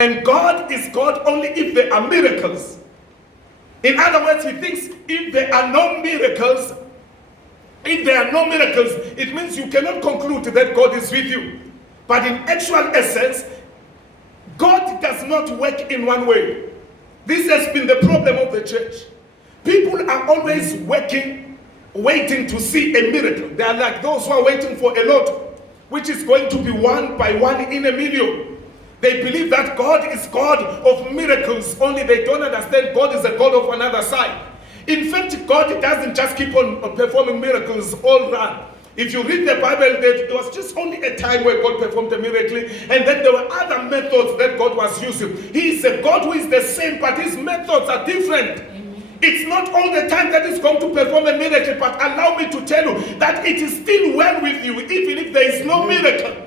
And God is God only if there are miracles. In other words, he thinks if there are no miracles, it means you cannot conclude that God is with you. But in actual essence, God does not work in one way. This has been the problem of the church. People are always waiting to see a miracle. They are like those who are waiting for a lotto, which is going to be one by one in a million. They believe that God is God of miracles, only they don't understand God is a God of another side. In fact, God doesn't just keep on performing miracles all round. If you read the Bible, there was just only a time where God performed a miracle, and then there were other methods that God was using. He is a God who is the same, but his methods are different. It's not all the time that he's going to perform a miracle, but allow me to tell you that it is still well with you, even if there is no miracle.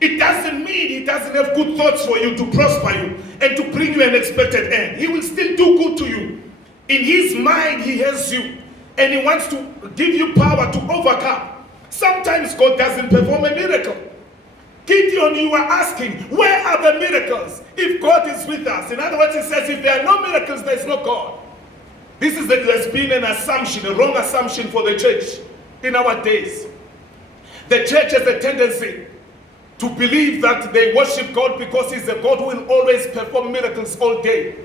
It doesn't mean he doesn't have good thoughts for you to prosper you and to bring you an expected end. He will still do good to you. In his mind, he has you, and he wants to give you power to overcome. Sometimes God doesn't perform a miracle. Gideon, you are asking, where are the miracles if God is with us? In other words, he says, if there are no miracles, there is no God. There's been an assumption, a wrong assumption for the church in our days. The church has a tendency to believe that they worship God because he's a God who will always perform miracles all day.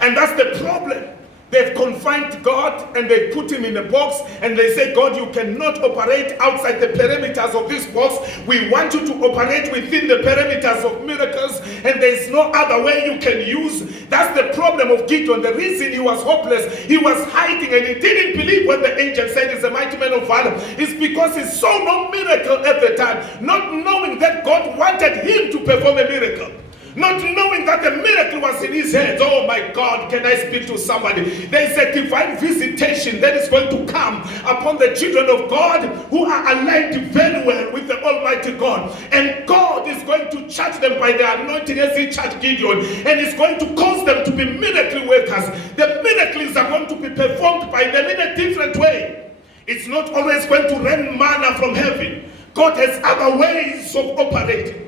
And that's the problem. They've confined God and they put him in a box and they say, God, you cannot operate outside the perimeters of this box. We want you to operate within the perimeters of miracles, and there's no other way you can use. That's the problem of Gideon. The reason he was hopeless, he was hiding and he didn't believe when the angel said he's a mighty man of valor, is because he saw no miracle at the time, not knowing that God wanted him to perform a miracle. Not knowing that the miracle was in his hands. Oh my God, can I speak to somebody? There is a divine visitation that is going to come upon the children of God who are aligned very well with the Almighty God. And God is going to charge them by the anointing as he charged Gideon. And is going to cause them to be miracle workers. The miracles are going to be performed by them in a different way. It's not always going to rain manna from heaven. God has other ways of operating.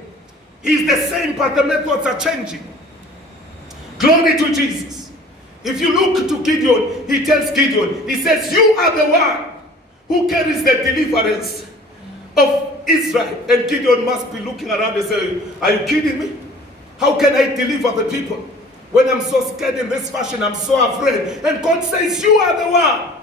He's the same, but the methods are changing. Glory to Jesus. If you look to Gideon, he tells Gideon, he says, you are the one who carries the deliverance of Israel. And Gideon must be looking around and saying, are you kidding me? How can I deliver the people when I'm so scared in this fashion? I'm so afraid. And God says, you are the one.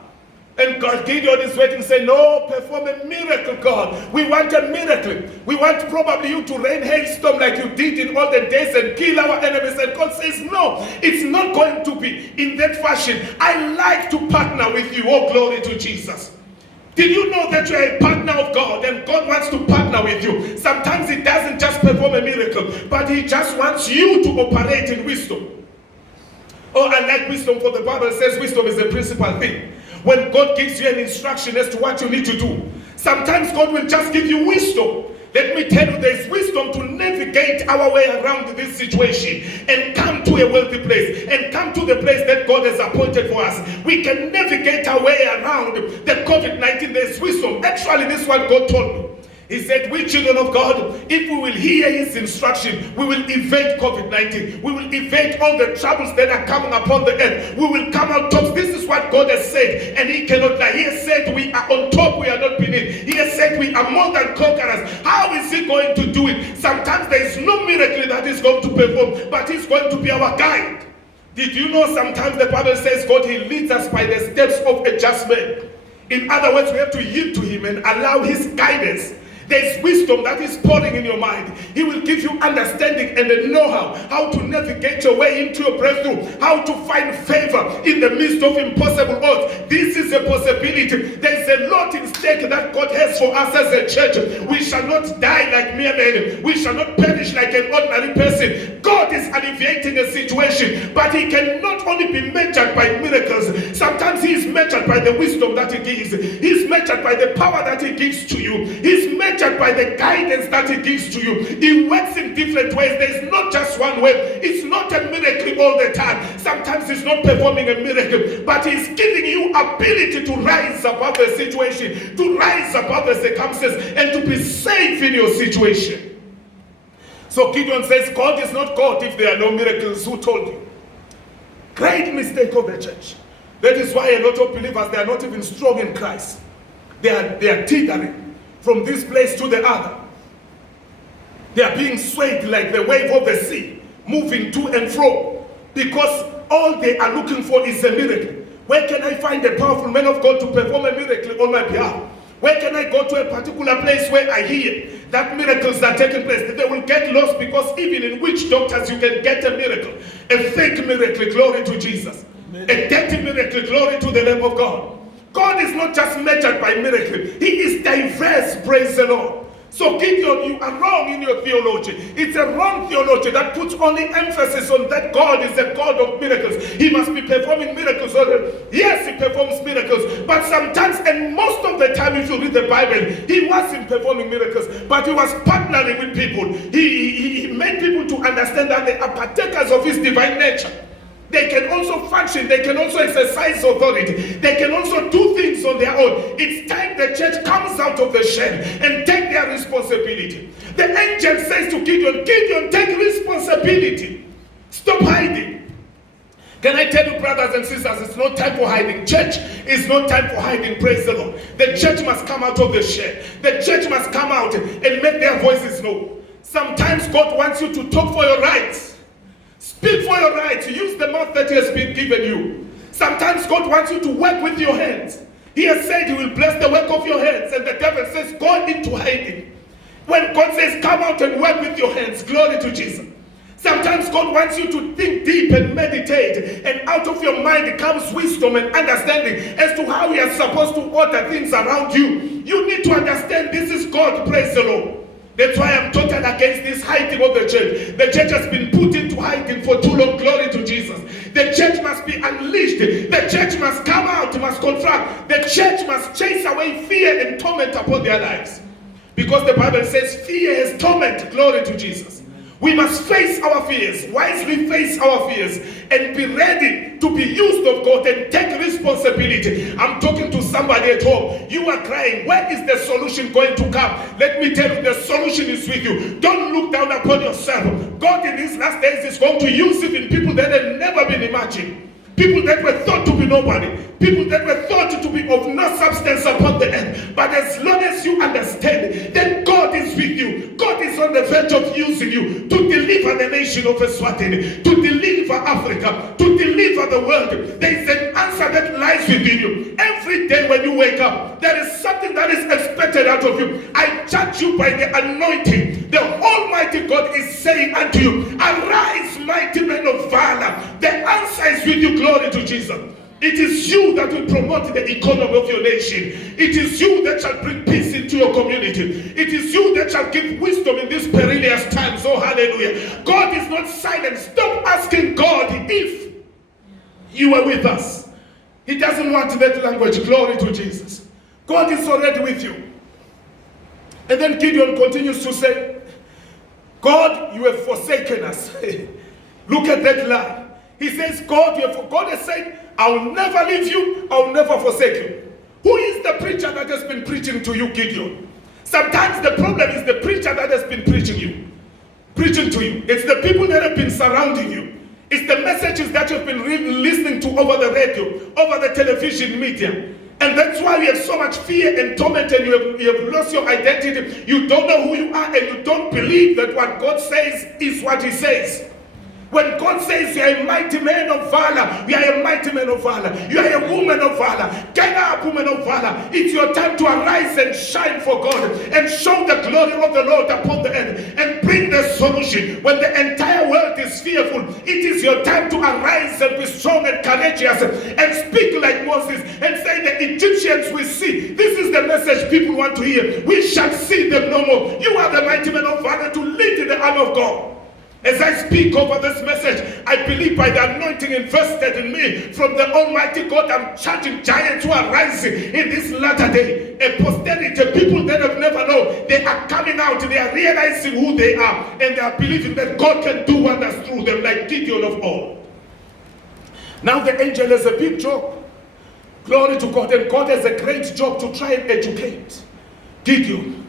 And God, Gideon is waiting, say, no, perform a miracle, God. We want a miracle. We want probably you to rain hailstorm like you did in all the days and kill our enemies. And God says, no, it's not going to be in that fashion. I like to partner with you. Oh, glory to Jesus. Did you know that you're a partner of God and God wants to partner with you? Sometimes he doesn't just perform a miracle, but he just wants you to operate in wisdom. Oh, I like wisdom, for the Bible says wisdom is the principal thing. When God gives you an instruction as to what you need to do, sometimes God will just give you wisdom. Let me tell you, there's wisdom to navigate our way around this situation and come to a wealthy place and come to the place that God has appointed for us. We can navigate our way around the COVID-19. There's wisdom. Actually, this is what God told me. He said, we children of God, if we will hear his instruction, we will evade COVID-19. We will evade all the troubles that are coming upon the earth. We will come out top. This is what God has said, and he cannot lie. He has said we are on top, we are not beneath. He has said we are more than conquerors. How is he going to do it? Sometimes there is no miracle that he's going to perform, but he's going to be our guide. Did you know sometimes the Bible says God, he leads us by the steps of a just man. In other words, we have to yield to him and allow his guidance. There's wisdom that is pouring in your mind. He will give you understanding and the know-how, how to navigate your way into your breakthrough, how to find favor in the midst of impossible odds. This is a possibility. There's a lot in stake that God has for us as a church. We shall not die like mere men. We shall not perish like an ordinary person. God is alleviating a situation, but he can not only be measured by miracles. Sometimes he is measured by the wisdom that he gives. He's measured by the power that he gives to you. He's measured by the guidance that he gives to you. He works in different ways. There's not just one way. It's not a miracle all the time. Sometimes he's not performing a miracle, but he's giving you ability to rise above the situation, to rise above the circumstances, and to be safe in your situation. So Gideon says, God is not God if there are no miracles. Who told you? Great mistake of the church. That is why a lot of believers, they are not even strong in Christ. They are teetering from this place to the other. They are being swayed like the wave of the sea, moving to and fro, because all they are looking for is a miracle. Where can I find a powerful man of God to perform a miracle on my behalf? Where can I go to a particular place where I hear that miracles are taking place? They will get lost, because even in witch doctors you can get a miracle. A fake miracle, glory to Jesus. Amen. A dirty miracle, glory to the Lamb of God. God is not just measured by miracle. He is diverse, praise the Lord. So Gideon, you are wrong in your theology. It's a wrong theology that puts only emphasis on that God is a God of miracles. He must be performing miracles. Yes, he performs miracles, but sometimes, and most of the time, if you read the Bible, he wasn't performing miracles, but he was partnering with people. He made people to understand that they are partakers of his divine nature. They can also function, they can also exercise authority, they can also do things on their own. It's time the church comes out of the shed and take their responsibility. The angel says to Gideon, Gideon, take responsibility. Stop hiding. Can I tell you, brothers and sisters, it's not time for hiding. Church is not time for hiding, praise the Lord. The church must come out of the shed. The church must come out and make their voices known. Sometimes God wants you to talk for your rights. Speak for your rights. Use the mouth that he has been given you. Sometimes God wants you to work with your hands. He has said he will bless the work of your hands, and the devil says, go into hiding. When God says, come out and work with your hands, glory to Jesus. Sometimes God wants you to think deep and meditate, and out of your mind comes wisdom and understanding as to how you are supposed to order things around you. You need to understand this is God, praise the Lord. That's why I'm total against this hiding of the church. The church has been put into hiding for too long. Glory to Jesus. The church must be unleashed. The church must come out, must confront. The church must chase away fear and torment upon their lives. Because the Bible says fear is torment. Glory to Jesus. We must face our fears, wisely face our fears, and be ready to be used of God and take responsibility. I'm talking to somebody at home. You are crying. Where is the solution going to come? Let me tell you, the solution is with you. Don't look down upon yourself. God in these last days is going to use even people that have never been imagined. People that were thought to be nobody. People that were thought to be of no substance upon the earth. But as long as you understand that God is with you, God is on the verge of using you to deliver the nation of Eswatini, to deliver Africa, to deliver the world. There is an answer that lies within you. Every day when you wake up, there is something that is expected out of you. I judge you by the anointing. The Almighty God is saying unto you, arise, mighty men of valor. The answer is with you. Glory to Jesus. It is you that will promote the economy of your nation. It is you that shall bring peace into your community. It is you that shall give wisdom in these perilous times. Oh, hallelujah. God is not silent. Stop asking God if you are with us. He doesn't want that language. Glory to Jesus. God is already with you. And then Gideon continues to say, God, you have forsaken us. Look at that lie. He says, God has said, I'll never leave you, I'll never forsake you. Who is the preacher that has been preaching to you, Gideon? Sometimes the problem is the preacher that has been preaching to you. It's the people that have been surrounding you. It's the messages that you've been listening to over the radio, over the television media. And that's why you have so much fear and torment, and you have lost your identity. You don't know who you are, and you don't believe that what God says is what he says. When God says you are a mighty man of valor, you are a mighty man of valor. You are a woman of valor. Get up, woman of valor. It's your time to arise and shine for God and show the glory of the Lord upon the earth and bring the solution. When the entire world is fearful, it is your time to arise and be strong and courageous and speak like Moses and say the Egyptians we see. This is the message people want to hear. We shall see them no more. You are the mighty man of valor to lead in the arm of God. As I speak over this message, I believe by the anointing invested in me from the Almighty God, I'm charging giants who are rising in this latter day. A posterity, people that have never known, they are coming out, they are realizing who they are, and they are believing that God can do wonders through them, like Gideon of old. Now the angel has a big job. Glory to God, and God has a great job to try and educate Gideon.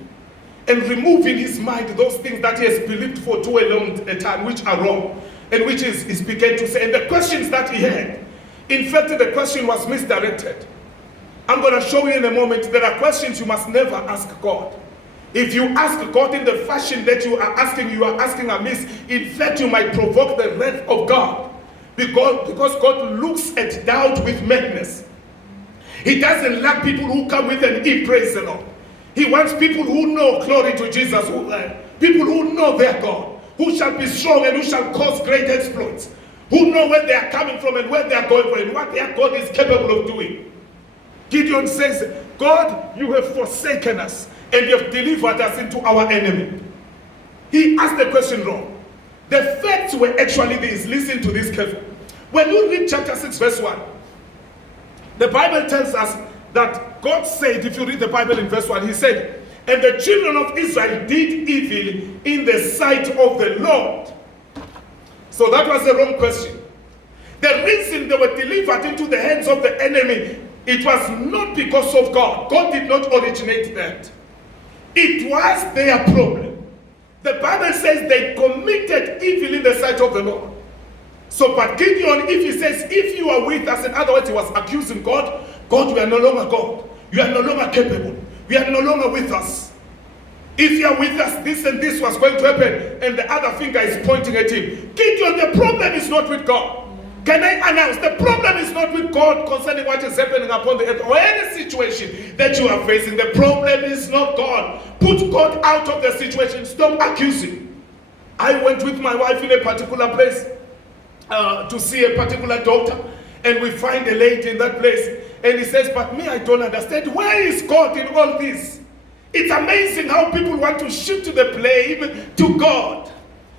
and remove in his mind those things that he has believed for too long a time, which are wrong, and which is began to say. And the questions that he had, in fact, the question was misdirected. I'm going to show you in a moment, there are questions you must never ask God. If you ask God in the fashion that you are asking amiss. In fact, you might provoke the wrath of God. Because God looks at doubt with madness. He doesn't like people who come with an praise the Lord. He wants people who know, glory to Jesus, people who know their God, who shall be strong and who shall cause great exploits, who know where they are coming from and where they are going from and what their God is capable of doing. Gideon says, God, you have forsaken us and you have delivered us into our enemy. He asked the question wrong. The facts were actually this. Listen to this carefully. When you read chapter 6 verse 1, the Bible tells us that God said, if you read the Bible in verse 1, he said, and the children of Israel did evil in the sight of the Lord. So that was the wrong question. The reason they were delivered into the hands of the enemy, it was not because of God. God did not originate that. It was their problem. The Bible says they committed evil in the sight of the Lord. So, but Gideon, if he says, if you are with us, in other words, he was accusing God, God, you are no longer God. You are no longer capable. You are no longer with us. If you are with us, this and this was going to happen, and the other finger is pointing at him. Gideon, the problem is not with God. Can I announce, the problem is not with God concerning what is happening upon the earth or any situation that you are facing. The problem is not God. Put God out of the situation. Stop accusing. I went with my wife in a particular place to see a particular doctor, and we find a lady in that place, and he says, but me, I don't understand. Where is God in all this? It's amazing how people want to shift the blame to God.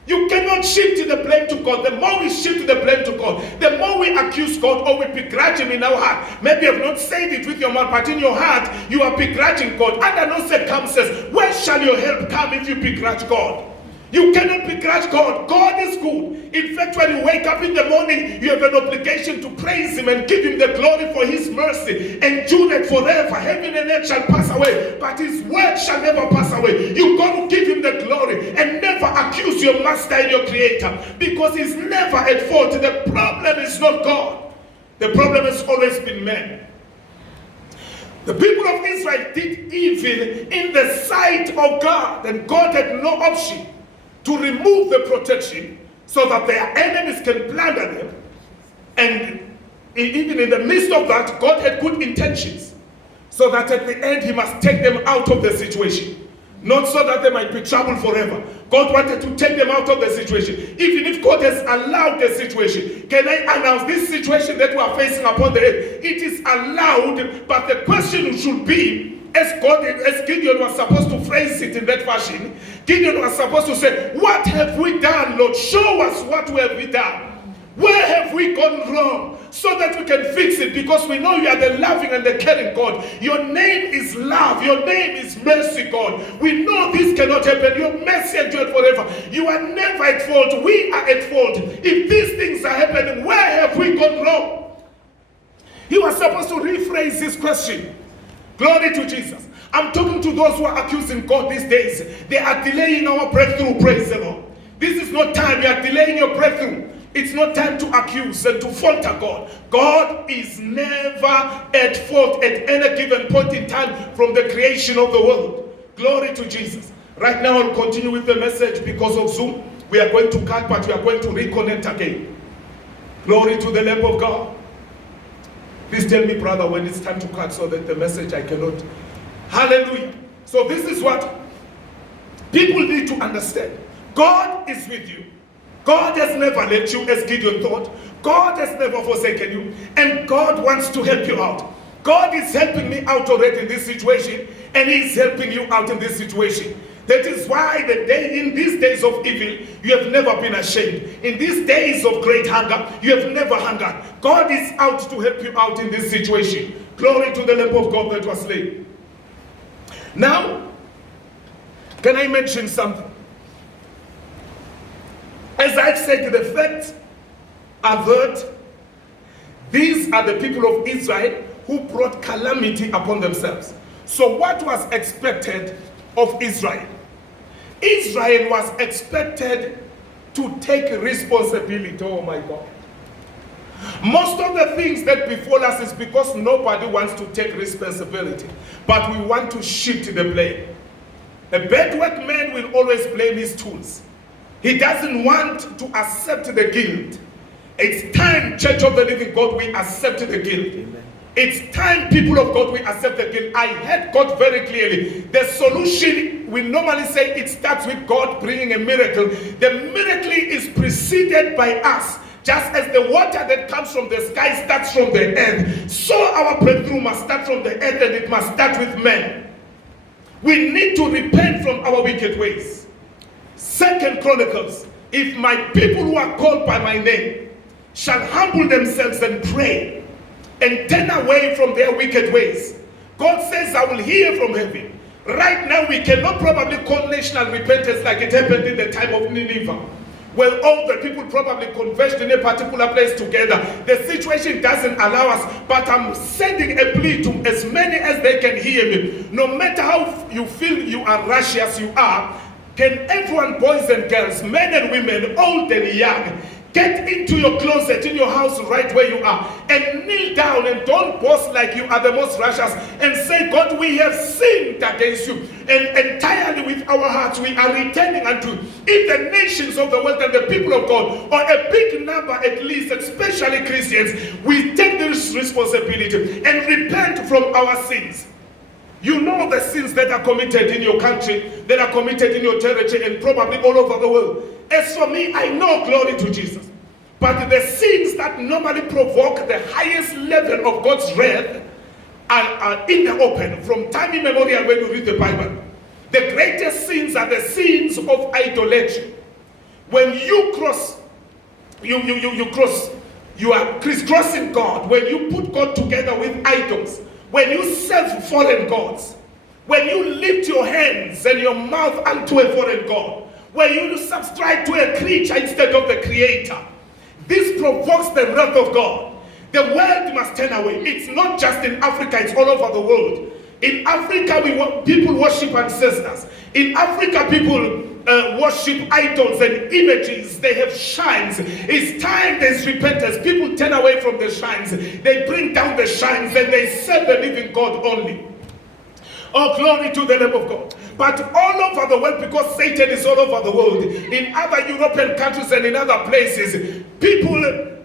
You cannot shift the blame to God. The more we shift the blame to God, the more we accuse God or we begrudge him in our heart. Maybe you have not said it with your mouth, but in your heart, you are begrudging God. Under no circumstances, where shall your help come if you begrudge God? You cannot begrudge God. God is good. In fact, when you wake up in the morning, you have an obligation to praise him and give him the glory for his mercy. Endure forever. Heaven and earth shall pass away, but his word shall never pass away. You got to give him the glory and never accuse your master and your creator, because he's never at fault. The problem is not God. The problem has always been man. The people of Israel did evil in the sight of God, and God had no option to remove the protection so that their enemies can plunder them. And even in the midst of that, God had good intentions, so that at the end he must take them out of the situation. Not so that they might be troubled forever. God wanted to take them out of the situation. Even if God has allowed the situation, can I announce this situation that we are facing upon the earth? It is allowed, but the question should be, as Gideon was supposed to phrase it in that fashion, Gideon was supposed to say, what have we done, Lord? Show us what we have done. Where have we gone wrong? So that we can fix it, because we know you are the loving and the caring God. Your name is love. Your name is mercy, God. We know this cannot happen. Your mercy endures forever. You are never at fault. We are at fault. If these things are happening, where have we gone wrong? He was supposed to rephrase this question. Glory to Jesus. I'm talking to those who are accusing God these days. They are delaying our breakthrough. Praise the Lord. This is not time. You are delaying your breakthrough. It's not time to accuse and to falter God. God is never at fault at any given point in time from the creation of the world. Glory to Jesus. Right now I'll continue with the message because of Zoom. We are going to cut, but we are going to reconnect again. Glory to the Lamb of God. Please tell me, brother, when it's time to cut so that the message I cannot. Hallelujah. So this is what people need to understand. God is with you. God has never left you, as Gideon thought. God has never forsaken you. And God wants to help you out. God is helping me out already in this situation. And he is helping you out in this situation. That is why in these days of evil, you have never been ashamed. In these days of great hunger, you have never hungered. God is out to help you out in this situation. Glory to the Lamb of God that was slain. Now, can I mention something? As I've said, the facts are that these are the people of Israel who brought calamity upon themselves. So what was expected of Israel? Israel was expected to take responsibility. Oh my God. Most of the things that befall us is because nobody wants to take responsibility, but we want to shift the blame. A bad workman will always blame his tools. He doesn't want to accept the guilt. It's time, Church of the Living God, we accept the guilt. Amen. It's time, people of God, we accept the guilt. I heard God very clearly. The solution, we normally say it starts with God bringing a miracle. The miracle is preceded by us. Just as the water that comes from the sky starts from the earth, so our breakthrough must start from the earth, and it must start with men. We need to repent from our wicked ways. 2 Chronicles, if my people who are called by my name shall humble themselves and pray and turn away from their wicked ways, God says, I will hear from heaven. Right now, we cannot probably call national repentance like it happened in the time of Nineveh, where all the people probably converged in a particular place together. The situation doesn't allow us, but I'm sending a plea to as many as they can hear me. No matter how you feel you are righteous, you are, can everyone, boys and girls, men and women, old and young, get into your closet, in your house, right where you are, and kneel down and don't boast like you are the most righteous, and say, God, we have sinned against you, and entirely with our hearts we are returning unto you. If the nations of the world and the people of God, or a big number at least, especially Christians, we take this responsibility and repent from our sins. You know the sins that are committed in your country, that are committed in your territory, and probably all over the world. As for me, I know, glory to Jesus. But the sins that normally provoke the highest level of God's wrath are in the open from time immemorial when you read the Bible. The greatest sins are the sins of idolatry. When you you are crisscrossing God, when you put God together with idols, when you serve foreign gods, when you lift your hands and your mouth unto a foreign god, when you subscribe to a creature instead of the creator, this provokes the wrath of God. The world must turn away. It's not just in Africa, it's all over the world. In Africa, people worship ancestors. In Africa, people worship idols and images. They have shrines. It's time there's repentance. People turn away from the shrines. They bring down the shrines and they serve the living God only. Oh, glory to the name of God. But all over the world, because Satan is all over the world, in other European countries and in other places, people,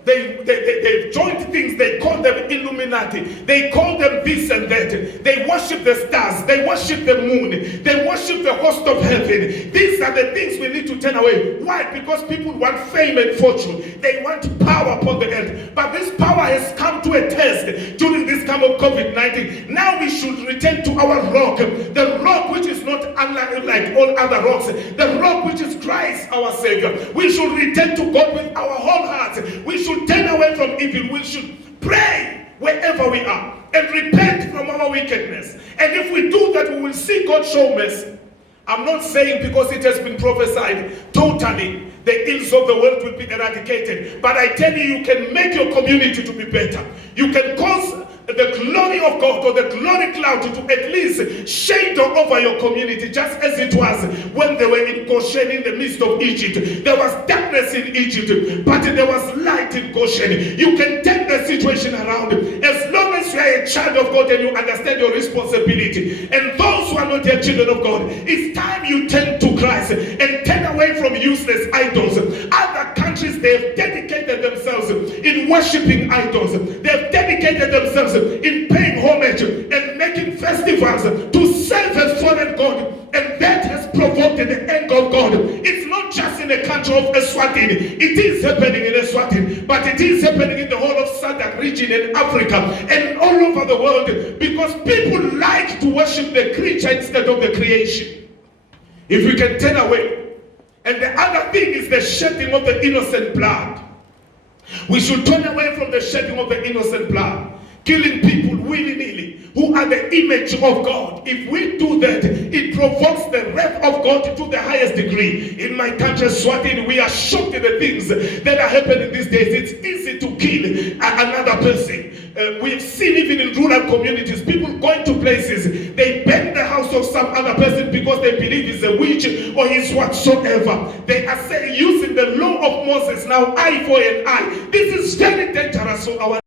they've joined things. They call them Illuminati. They call them this and that. They worship the stars. They worship the moon. They worship the host of heaven. These are the things we need to turn away. Why? Because people want fame and fortune. They want power upon the earth. But this power has come to a test during this time of COVID-19. Now we should return to our rock. The rock which is not unlike all other rocks. The rock which is Christ our Savior. We should return to God with our whole heart. We should turn away from evil. We should pray wherever we are and repent from our wickedness. And if we do that, we will see God show mercy. I'm not saying because it has been prophesied totally the ills of the world will be eradicated. But I tell you, you can make your community to be better. You can cause the glory of God or the glory cloud to at least shade over your community, just as it was when they were in Goshen in the midst of Egypt. There was darkness in Egypt, but there was light in Goshen. You can turn the situation around as long as you are a child of God and you understand your responsibility. And those who are not yet children of God, it's time you turn to Christ and turn away from useless idols. Other countries, they have dedicated themselves in worshiping idols. They have dedicated themselves in paying homage and making festivals to serve a foreign god, and that has provoked the anger of God. It's not just in the country of Eswatini. It is happening in Eswatini, but it is happening in the whole of Southern region in Africa and all over the world, because people like to worship the creature instead of the creation. If we can turn away. And the other thing is the shedding of the innocent blood. We should turn away from the shedding of the innocent blood. Killing people willy-nilly who are the image of God. If we do that, it provokes the wrath of God to the highest degree. In my country, Swatini, we are shocked at the things that are happening these days. It's easy to kill another person. We've seen even in rural communities, people going to places, they burn the house of some other person because they believe it's a witch or for his whatsoever. They are saying, using the law of Moses now, eye for an eye. This is very dangerous for our